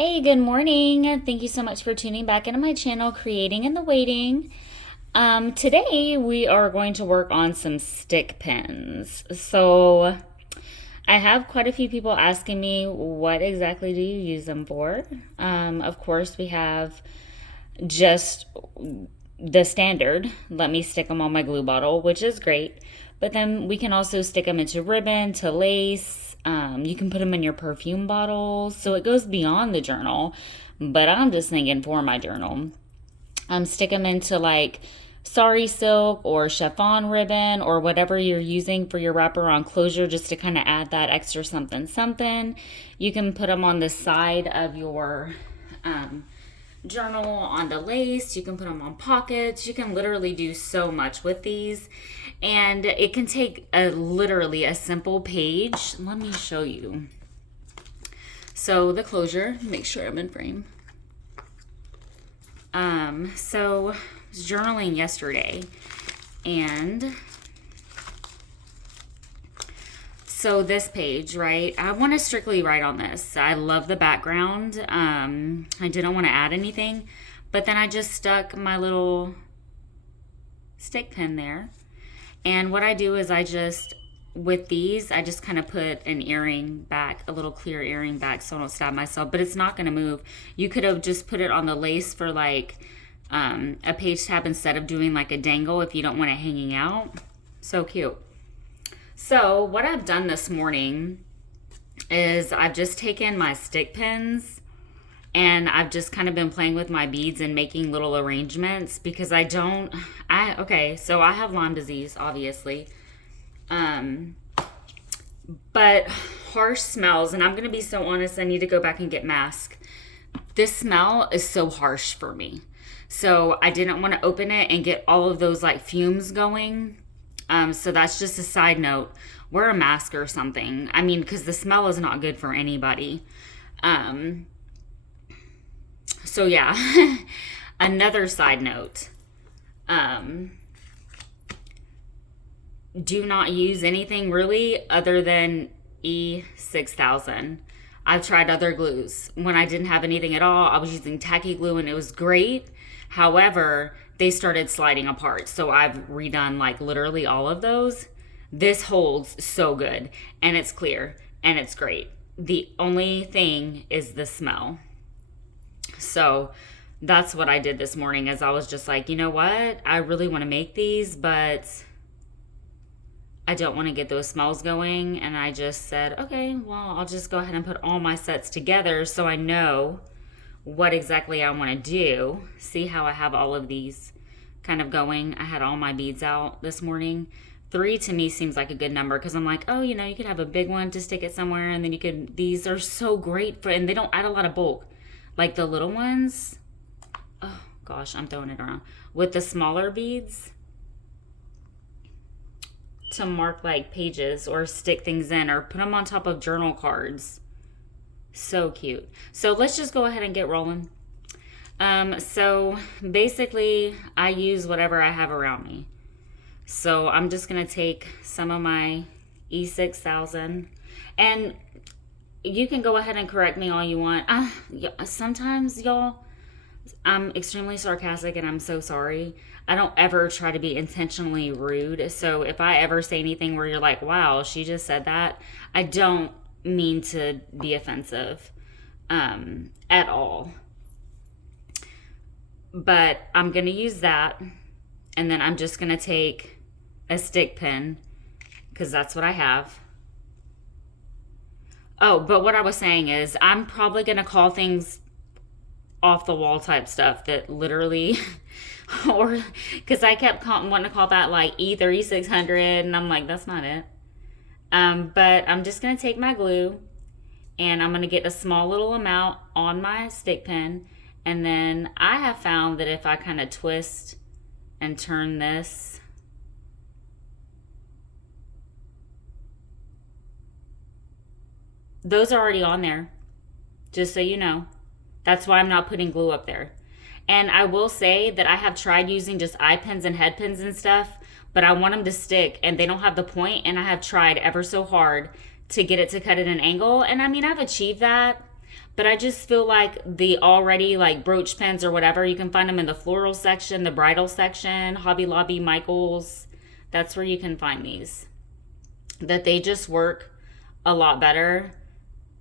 Hey, good morning. Thank you so much for tuning back into my channel, Creating in the Waiting. Today we are going to work on some stick pins. So I have quite a few people asking me, what exactly do you use them for? Of course, we have just the standard, let me stick them on my glue bottle, which is great. But then we can also stick them into ribbon, to lace. You can put them in your perfume bottles. So it goes beyond the journal. But I'm just thinking for my journal. Stick them into like sari silk or chiffon ribbon or whatever you're using for your wraparound closure, just to kind of add that extra something something. You can put them on the side of your journal, on the lace. You can put them on pockets. You can literally do so much with these, and it can take literally a simple page. Let me show you. So the closure, make sure I'm in frame. So I was journaling yesterday, and so this page, right? I want to strictly write on this. I love the background. I didn't want to add anything, but then I just stuck my little stick pin there. And what I do is with these, I just kind of put an earring back, a little clear earring back so I don't stab myself, but it's not going to move. You could have just put it on the lace for like a page tab instead of doing like a dangle if you don't want it hanging out. So cute. So what I've done this morning is I've just taken my stick pins and I've just kind of been playing with my beads and making little arrangements because so I have Lyme disease, obviously. But harsh smells, and I'm going to be so honest, I need to go back and get mask. This smell is so harsh for me. So I didn't want to open it and get all of those like fumes going. So that's just a side note. Wear a mask or something. I mean, because the smell is not good for anybody. So yeah, another side note. Do not use anything really other than E6000. I've tried other glues. When I didn't have anything at all, I was using tacky glue and it was great. However, they started sliding apart. So I've redone like literally all of those. This holds so good and it's clear and it's great. The only thing is the smell. So that's what I did this morning, as I was just like, you know what? I really want to make these, but I don't want to get those smells going. And I just said, okay, well, I'll just go ahead and put all my sets together so I know what exactly I want to do. See how I have all of these kind of going. I had all my beads out this morning. 3 to me seems like a good number because I'm like, oh, you could have a big one to stick it somewhere, and then these are so great and they don't add a lot of bulk. Like the little ones, oh gosh, I'm throwing it around. With the smaller beads, to mark like pages or stick things in or put them on top of journal cards. So cute. So let's just go ahead and get rolling. So basically I use whatever I have around me. So I'm just going to take some of my E6000, and you can go ahead and correct me all you want. Sometimes, y'all, I'm extremely sarcastic and I'm so sorry. I don't ever try to be intentionally rude. So if I ever say anything where you're like, wow, she just said that, I don't mean to be offensive at all. But I'm going to use that. And then I'm just going to take a stick pin because that's what I have. Oh, but what I was saying is I'm probably going to call things off the wall type stuff that literally, or because I kept wanting to call that like E3600, and I'm like, that's not it. But I'm just going to take my glue and I'm going to get a small little amount on my stick pin. And then I have found that if I kind of twist and turn this, those are already on there, just so you know. That's why I'm not putting glue up there. And I will say that I have tried using just eye pins and head pins and stuff, but I want them to stick and they don't have the point, and I have tried ever so hard to get it to cut at an angle. And I mean, I've achieved that, But I just feel like the already like brooch pens or whatever, you can find them in the floral section, the bridal section, Hobby Lobby, Michaels. That's where you can find these. That they just work a lot better.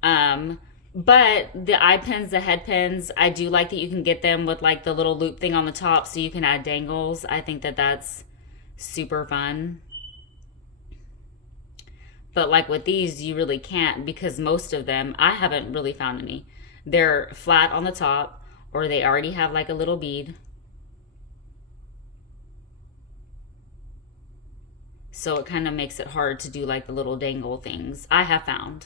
But the eye pens, the head pens, I do like that you can get them with like the little loop thing on the top so you can add dangles. I think that that's super fun. But like with these, you really can't because most of them, I haven't really found any. They're flat on the top or they already have like a little bead. So it kind of makes it hard to do like the little dangle things, I have found.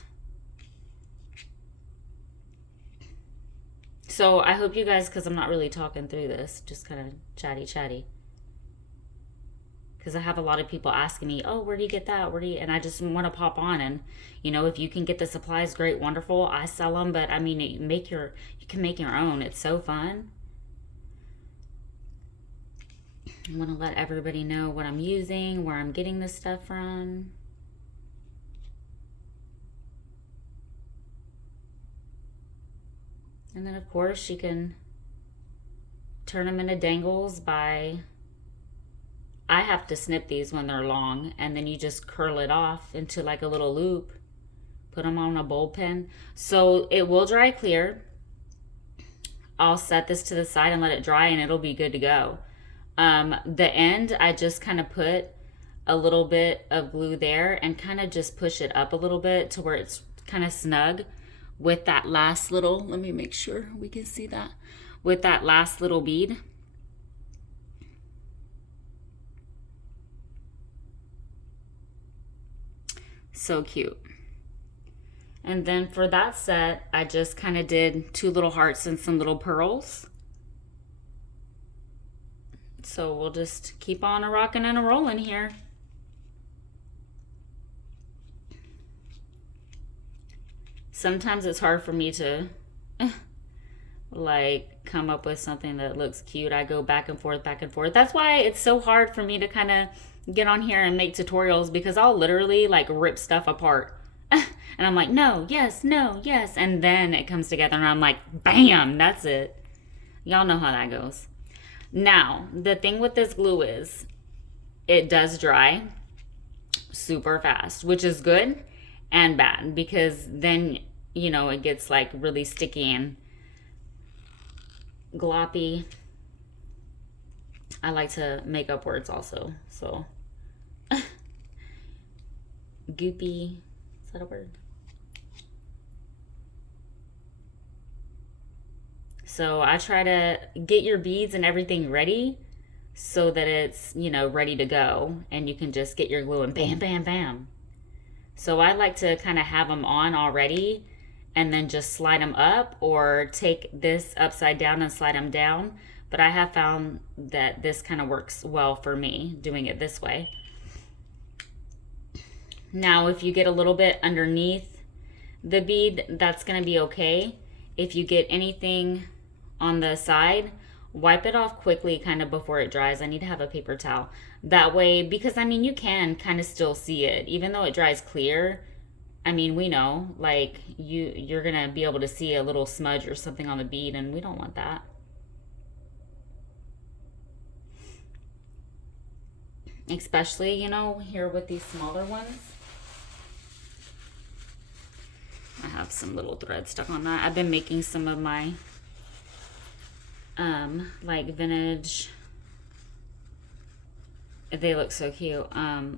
So I hope you guys, because I'm not really talking through this, just kind of chatty. Because I have a lot of people asking me, oh, where do you get that? Where do you? And I just want to pop on and, you know, if you can get the supplies, great, wonderful. I sell them, but I mean, you can make your own. It's so fun. I want to let everybody know what I'm using, where I'm getting this stuff from. And then, of course, you can turn them into dangles by... I have to snip these when they're long, and then you just curl it off into like a little loop. Put them on a bowl pen. So it will dry clear. I'll set this to the side and let it dry, and it'll be good to go. The end, I just kind of put a little bit of glue there and kind of just push it up a little bit to where it's kind of snug with that last little, let me make sure we can see that, with that last little bead. So cute. And then for that set, I just kind of did 2 little hearts and some little pearls. So we'll just keep on a rocking and a rolling here. Sometimes it's hard for me to like come up with something that looks cute. I go back and forth, back and forth. That's why it's so hard for me to kind of get on here and make tutorials, because I'll literally like rip stuff apart. And I'm like, no, yes, and then it comes together and I'm like, bam, that's it. Y'all know how that goes. Now, the thing with this glue is it does dry super fast, which is good and bad, because then, you know, it gets like really sticky and gloppy. I like to make up words also, so goopy, is that a word? So I try to get your beads and everything ready so that it's, you know, ready to go, and you can just get your glue and bam, bam, bam. So I like to kind of have them on already and then just slide them up, or take this upside down and slide them down. But I have found that this kind of works well for me, doing it this way. Now, if you get a little bit underneath the bead, that's going to be okay. If you get anything on the side, wipe it off quickly kind of before it dries. I need to have a paper towel. That way, because I mean, you can kind of still see it. Even though it dries clear, I mean, we know, like, you're going to be able to see a little smudge or something on the bead, and we don't want that. Especially, you know, here with these smaller ones. I have some little thread stuck on that. I've been making some of my like vintage, they look so cute,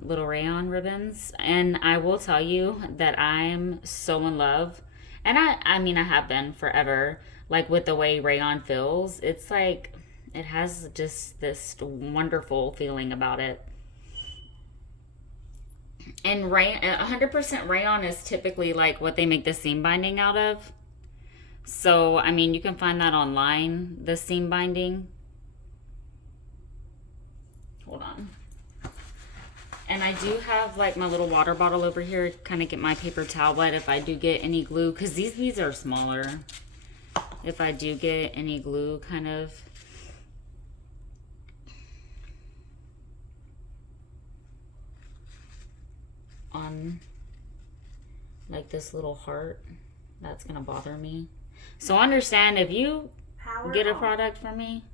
little rayon ribbons. And I will tell you that I'm so in love, and I mean, I have been forever, like, with the way rayon feels. It's like, it has just this wonderful feeling about it. And 100% rayon is typically like what they make the seam binding out of. So, I mean, you can find that online, the seam binding. Hold on. And I do have like my little water bottle over here, kind of get my paper towel wet if I do get any glue, because these beads are smaller. If I do get any glue kind of on like this little heart, that's gonna bother me. So understand, if you Power get a on. product from me,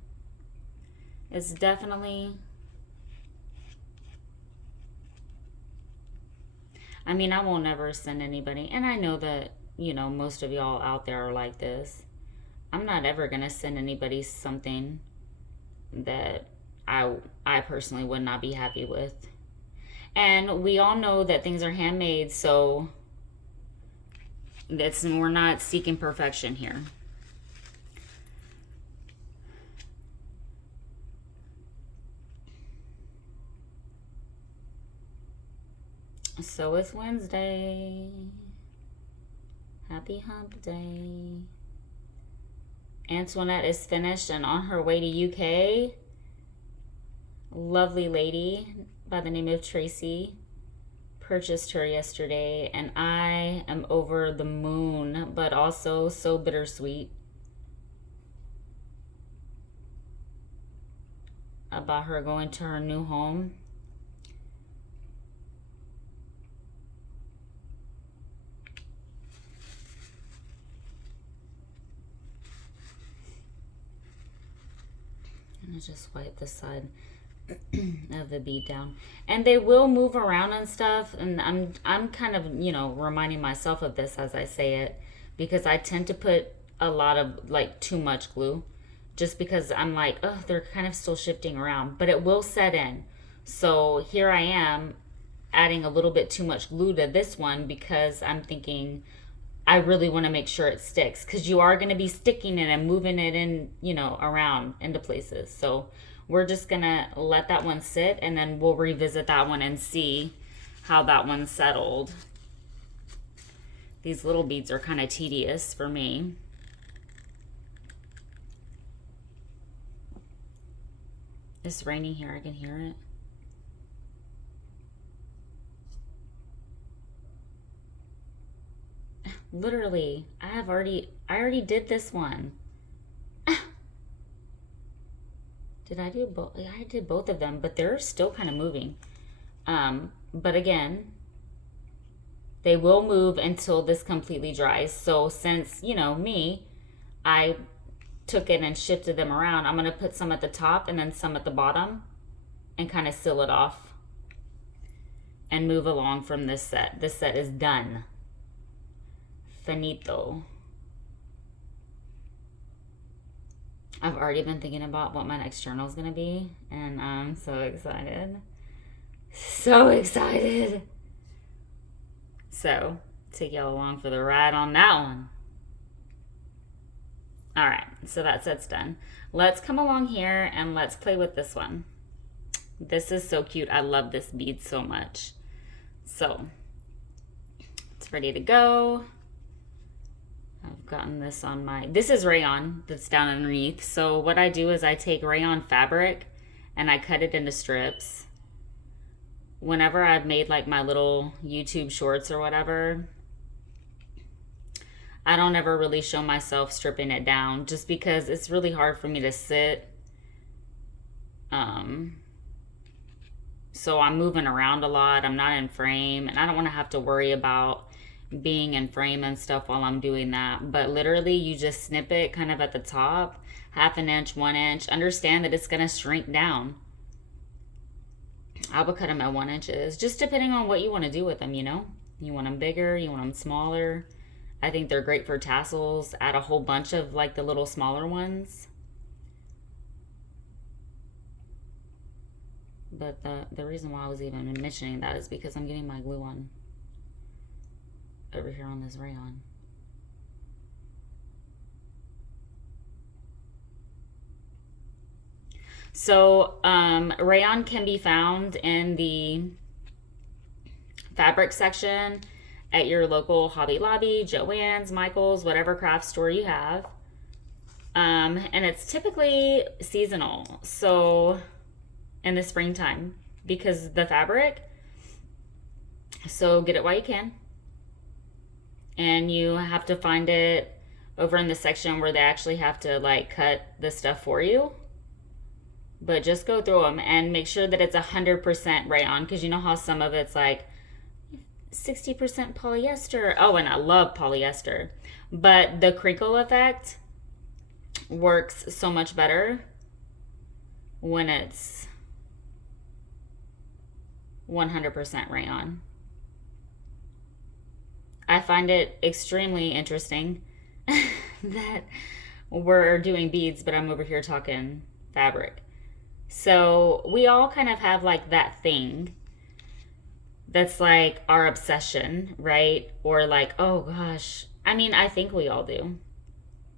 it's definitely, I mean, I won't never send anybody, and I know that, most of y'all out there are like this. I'm not ever gonna send anybody something that I I personally would not be happy with. And we all know that things are handmade, so we're not seeking perfection here. So it's Wednesday. Happy hump day. Antoinette is finished and on her way to UK. Lovely lady by the name of Tracy purchased her yesterday, and I am over the moon, but also so bittersweet about her going to her new home. I'm gonna just wipe the side of the bead down, and they will move around and stuff, and I'm kind of reminding myself of this as I say it, because I tend to put a lot of like too much glue, just because I'm like, oh, they're kind of still shifting around, but it will set in. So here I am adding a little bit too much glue to this one because I'm thinking I really want to make sure it sticks, because you are going to be sticking it and moving it in, around into places. So we're just going to let that one sit, and then we'll revisit that one and see how that one settled. These little beads are kind of tedious for me. It's raining here. I can hear it. Literally, I already did this one. Did I do both? I did both of them, but they're still kind of moving. But again, they will move until this completely dries. So since, me, I took it and shifted them around, I'm going to put some at the top and then some at the bottom and kind of seal it off and move along from this set. This set is done. Finito. I've already been thinking about what my next journal is going to be, and I'm so excited. So excited. So, take y'all along for the ride on that one. Alright, so that set's done. Let's come along here and let's play with this one. This is so cute. I love this bead so much. So, it's ready to go. I've gotten this on this is rayon that's down underneath. So what I do is I take rayon fabric and I cut it into strips. Whenever I've made like my little YouTube shorts or whatever, I don't ever really show myself stripping it down, just because it's really hard for me to sit. So I'm moving around a lot. I'm not in frame, and I don't want to have to worry about being in frame and stuff while I'm doing that. But literally, you just snip it kind of at the top, 1/2 inch, 1 inch. Understand that it's going to shrink down. I would cut them at 1 inches, just depending on what you want to do with them, You want them bigger, you want them smaller. I think they're great for tassels. Add a whole bunch of like the little smaller ones. But the reason why I was even mentioning that is because I'm getting my glue on over here on this rayon. So rayon can be found in the fabric section at your local Hobby Lobby, Joann's, Michael's, whatever craft store you have. And it's typically seasonal, so in the springtime, because the fabric. So get it while you can. And you have to find it over in the section where they actually have to like cut the stuff for you. But just go through them and make sure that it's 100% rayon, because you know how some of it's like 60% polyester. Oh, and I love polyester. But the crinkle effect works so much better when it's 100% rayon. I find it extremely interesting that we're doing beads, but I'm over here talking fabric. So we all kind of have like that thing that's like our obsession, right? Or like, oh gosh. I mean, I think we all do.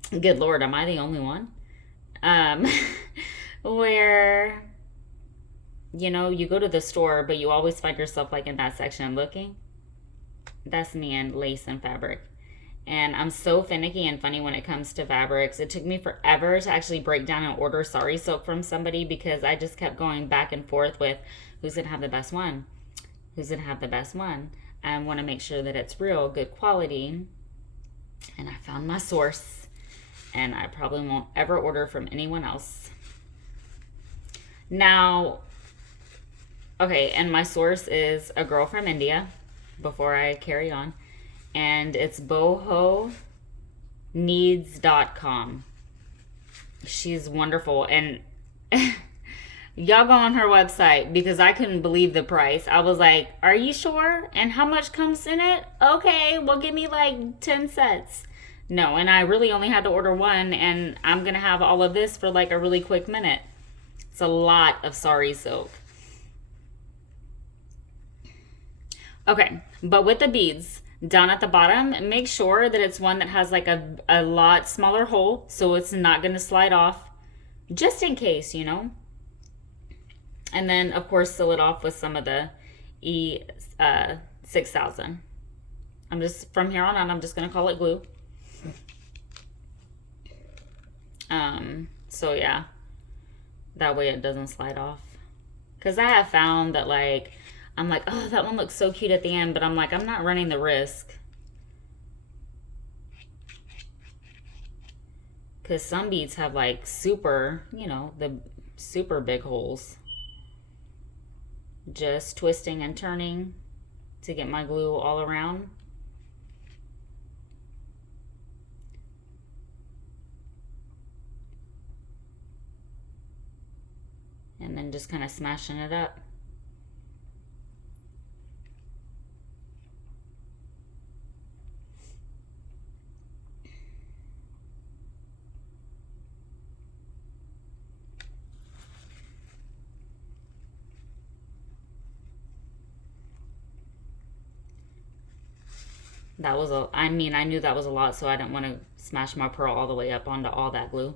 Good Lord, am I the only one? Um, where, you go to the store, but you always find yourself like in that section looking. That's me and lace and fabric. And I'm so finicky and funny when it comes to fabrics. It took me forever to actually break down and order sari silk from somebody because I just kept going back and forth with who's going to have the best one. Who's going to have the best one? I want to make sure that it's real, good quality. And I found my source. And I probably won't ever order from anyone else. Now, okay, and my source is a girl from India, before I carry on. And it's bohoneeds.com. She's wonderful. And y'all go on her website because I couldn't believe the price. I was like, are you sure? And how much comes in it? Okay, well, give me like 10 sets. No, and I really only had to order one, and I'm going to have all of this for like a really quick minute. It's a lot of sari silk. Okay, but with the beads, down at the bottom, make sure that it's one that has like a lot smaller hole so it's not going to slide off, just in case, And then, of course, seal it off with some of the E6000. From here on out, I'm just going to call it glue. So yeah, that way it doesn't slide off. Because I have found that I'm like, oh, that one looks so cute at the end, but I'm like, I'm not running the risk. Because some beads have like super, the super big holes. Just twisting and turning to get my glue all around. And then just kind of smashing it up. I knew that was a lot, so I didn't want to smash my pearl all the way up onto all that glue.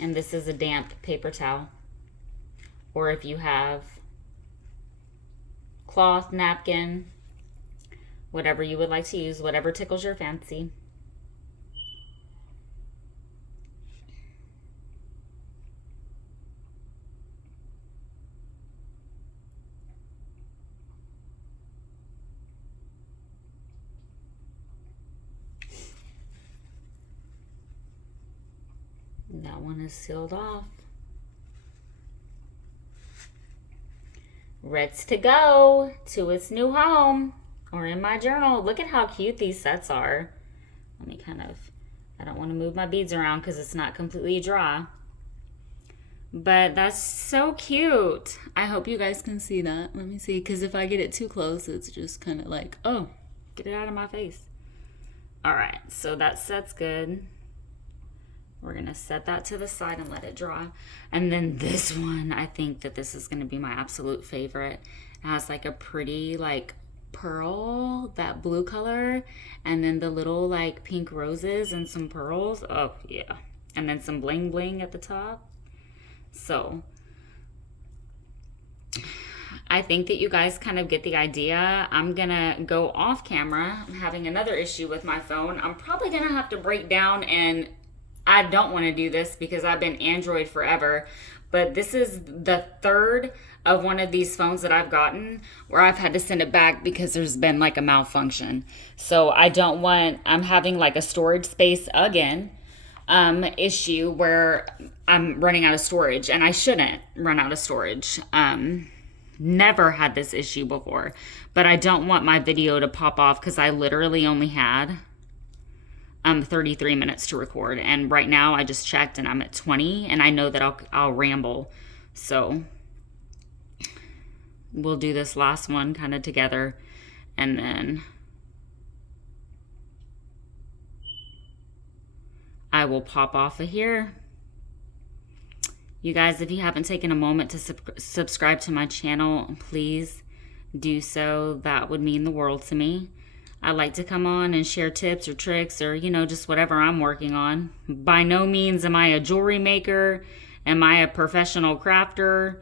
And this is a damp paper towel. Or if you have cloth, napkin, whatever you would like to use, whatever tickles your fancy. That one is sealed off. Ready to go to its new home or in my journal. Look at how cute these sets are. Let me I don't want to move my beads around because it's not completely dry. But that's so cute. I hope you guys can see that. Let me see, because if I get it too close, it's just kind of like, oh, get it out of my face. All right, so that set's good. We're going to set that to the side and let it dry. And then this one, I think that this is going to be my absolute favorite. It has like a pretty pearl, that blue color, and then the little pink roses and some pearls. Oh, yeah. And then some bling bling at the top. So I think that you guys kind of get the idea. I'm going to go off camera. I'm having another issue with my phone. I'm probably going to have to break down, and I don't want to do this because I've been Android forever, but this is the third of one of these phones that I've gotten where I've had to send it back because there's been a malfunction. So I'm having a storage space again, issue where I'm running out of storage, and I shouldn't run out of storage. Never had this issue before, but I don't want my video to pop off because I literally only had 33 minutes to record, and right now I just checked and I'm at 20, and I know that I'll ramble, so we'll do this last one kind of together, and then I will pop off of here. You guys, if you haven't taken a moment to subscribe to my channel, please do so. That would mean the world to me. I like to come on and share tips or tricks or, you know, just whatever I'm working on. By no means am I a jewelry maker. Am I a professional crafter?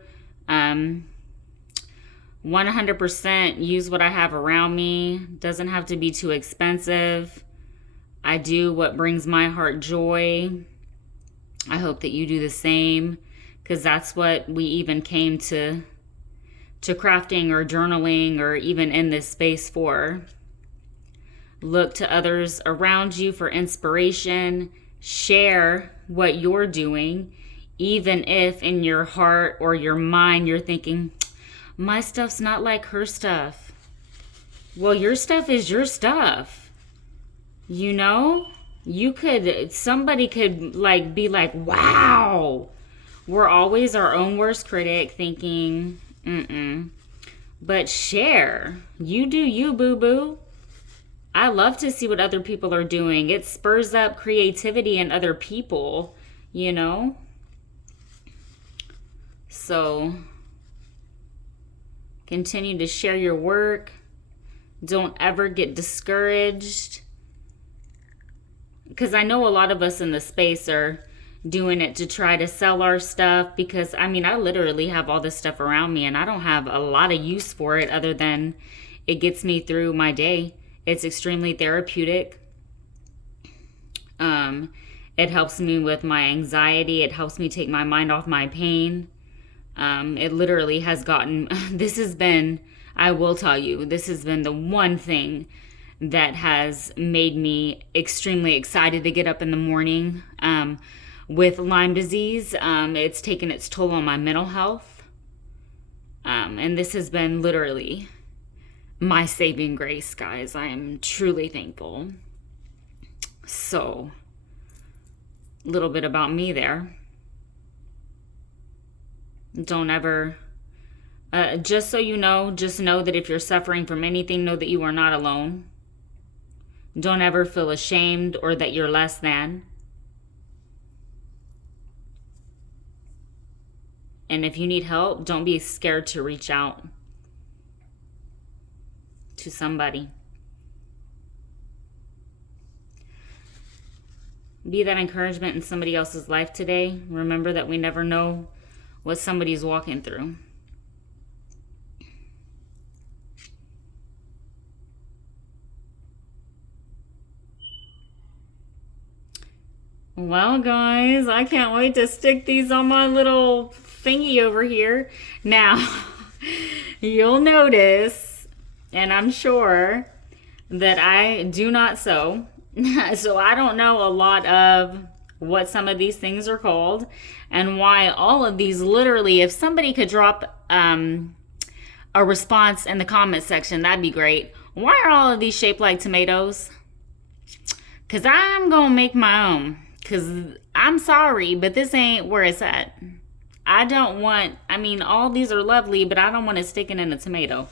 100% use what I have around me. Doesn't have to be too expensive. I do what brings my heart joy. I hope that you do the same, because that's what we even came to crafting or journaling or even in this space for. Look to others around you for inspiration. Share what you're doing, even if in your heart or your mind you're thinking, my stuff's not like her stuff. Well, your stuff is your stuff. You know? Somebody could like be like, wow. We're always our own worst critic, thinking, but share. You do you, boo-boo. I love to see what other people are doing. It spurs up creativity in other people, you know? So continue to share your work. Don't ever get discouraged. Because I know a lot of us in the space are doing it to try to sell our stuff, because I mean, I literally have all this stuff around me and I don't have a lot of use for it other than it gets me through my day. It's extremely therapeutic. It helps me with my anxiety. It helps me take my mind off my pain. It literally has gotten, I will tell you, this has been the one thing that has made me extremely excited to get up in the morning. With Lyme disease, it's taken its toll on my mental health. And this has been literally my saving grace, guys. I am truly thankful. So, a little bit about me there. Don't ever, just so you know, just know that if you're suffering from anything, know that you are not alone. Don't ever feel ashamed or that you're less than. And if you need help, don't be scared to reach out to somebody. Be that encouragement in somebody else's life today. Remember that we never know what somebody's walking through. Well, guys, I can't wait to stick these on my little thingy over here. Now, you'll notice, and I'm sure, that I do not sew. So I don't know a lot of what some of these things are called and why all of these, literally, if somebody could drop a response in the comment section, that'd be great. Why are all of these shaped like tomatoes? Because I'm going to make my own. Because I'm sorry, but this ain't where it's at. All these are lovely, but I don't want it sticking in a tomato.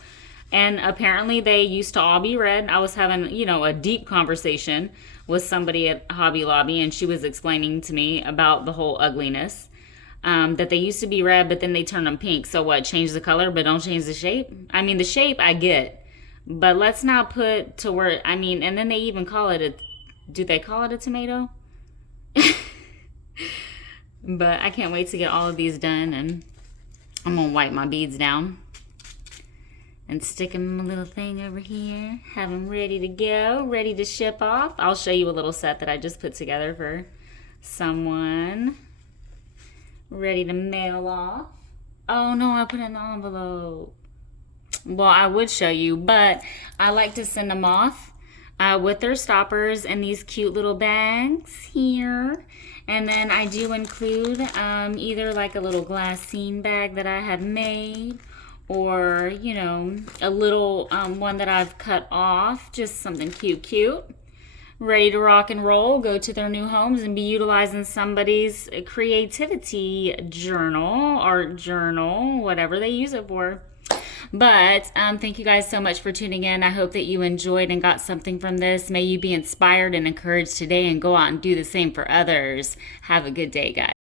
And apparently they used to all be red. I was having, a deep conversation with somebody at Hobby Lobby, and she was explaining to me about the whole ugliness. That they used to be red, but then they turned them pink. So what, change the color, but don't change the shape? The shape I get. But let's not put to where, and then they even call it do they call it a tomato? But I can't wait to get all of these done, and I'm gonna wipe my beads down and stick them in my little thing over here, have them ready to go, ready to ship off. I'll show you a little set that I just put together for someone ready to mail off. Oh no, I put it in the envelope. Well, I would show you, but I like to send them off with their stoppers and these cute little bags here. And then I do include either like a little glassine bag that I have made, or, you know, a little one that I've cut off, just something cute. Ready to rock and roll, go to their new homes and be utilizing somebody's creativity journal, art journal, whatever they use it for. But thank you guys so much for tuning in. I hope that you enjoyed and got something from this. May you be inspired and encouraged today and go out and do the same for others. Have a good day, guys.